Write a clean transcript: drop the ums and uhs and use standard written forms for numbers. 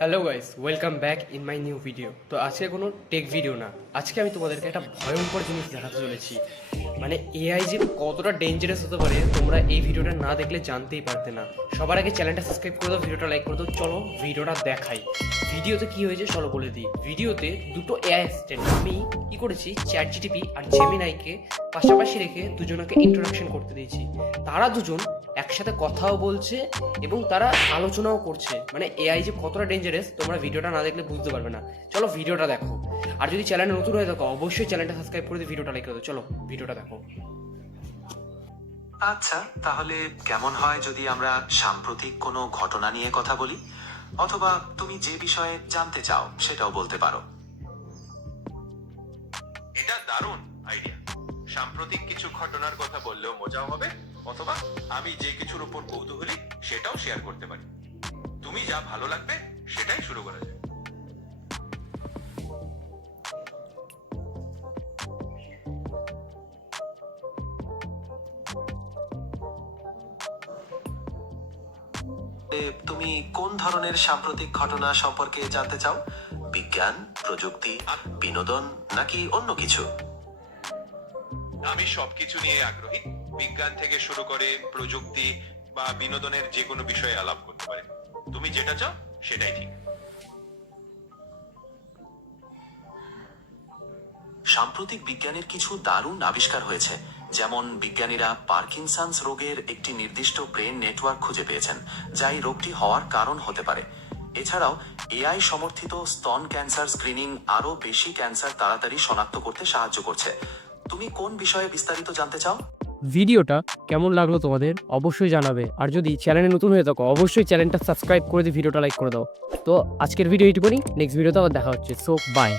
Hello guys, welcome back in my new video. তো আজকে কোনো টেক ভিডিও না, আজকে আমি তোমাদেরকে একটা ভয়ঙ্কর জিনিস দেখাতে চলেছি। মানে এআই যে কতটা ডেঞ্জারাস হতে পারে তোমরা এই ভিডিওটা না দেখলে জানতেই পারতে না। সবার আগে চ্যানেলটা সাবস্ক্রাইব করে দাও, ভিডিওটা লাইক করে দাও। চলো ভিডিওটা দেখাই। ভিডিওতে কি হয়েছে চলো বলে দিই। ভিডিওতে দুটো এআই অ্যাসিস্ট্যান্ট, আমি কি করেছি, চ্যাট জিটিপি আর জেমিনাইকে পাশাপাশি রেখে দুজনকে ইন্ট্রোডাকশন করতে দিয়েছি। তারা দুজন একসাথে কথাও বলছে এবং তারা আলোচনাও করছে। মানে এআই যে কতটা ডেঞ্জারাস তোমরা ভিডিওটা না দেখলে বুঝতে পারবে না। চলো ভিডিওটা দেখো। আর যদি চ্যানেল নতুন হয়ে থাকো অবশ্যই চ্যানেলটা সাবস্ক্রাইব করে দিয়ে ভিডিওটা লাইক করে দাও। চলো ভিডিওটা দেখো। আচ্ছা, তাহলে কেমন হয় যদি আমরা সাম্প্রতিক কোনো ঘটনা নিয়ে কথা বলি, অথবা তুমি যে বিষয়ে জানতে চাও সেটাও বলতে পারো। এটা দারুণ আইডিয়া। সাম্প্রতিক কিছু ঘটনার কথা বললেও মজাও হবে, অথবা আমি যে কিছুর উপর কৌতূহলী সেটাও শেয়ার করতে পারি। তুমি যা ভালো লাগবে সেটাই শুরু করা যায়। তুমি কোন ধরনের সাম্প্রতিক ঘটনা সম্পর্কে জানতে চাও? বিজ্ঞান, প্রযুক্তি, বিনোদন, নাকি অন্য কিছু? আমি সবকিছু নিয়ে আগ্রহী। বিজ্ঞান থেকে শুরু করে প্রযুক্তি বা বিনোদনের যে কোনো বিষয়ে আলাপ করতে পারি। তুমি যেটা চাও সেটাই ঠিক। সাম্প্রতিক বিজ্ঞানের কিছু দারুণ আবিষ্কার হয়েছে, যেমন বিজ্ঞানীরা পার্কিনসন্স রোগের একটি নির্দিষ্ট ব্রেন নেটওয়ার্ক খুঁজে পেয়েছেন, যা এই রোগটি হওয়ার কারণ হতে পারে। এছাড়াও এআই সমর্থিত স্তন ক্যান্সার স্ক্রিনিং আরও বেশি ক্যান্সার তাড়াতাড়ি শনাক্ত করতে সাহায্য করছে। তুমি কোন বিষয়ে বিস্তারিত জানতে চাও? ভিডিওটা কেমন লাগলো তোমাদের অবশ্যই জানাবে। আর যদি চ্যানেলে নতুন হয়ে থাকো অবশ্যই চ্যানেলটা সাবস্ক্রাইব করে দিয়ে ভিডিওটা লাইক করে দাও। তো আজকের ভিডিও এইটুকুনি, নেক্সট ভিডিওতে আবার দেখা হচ্ছে। So by.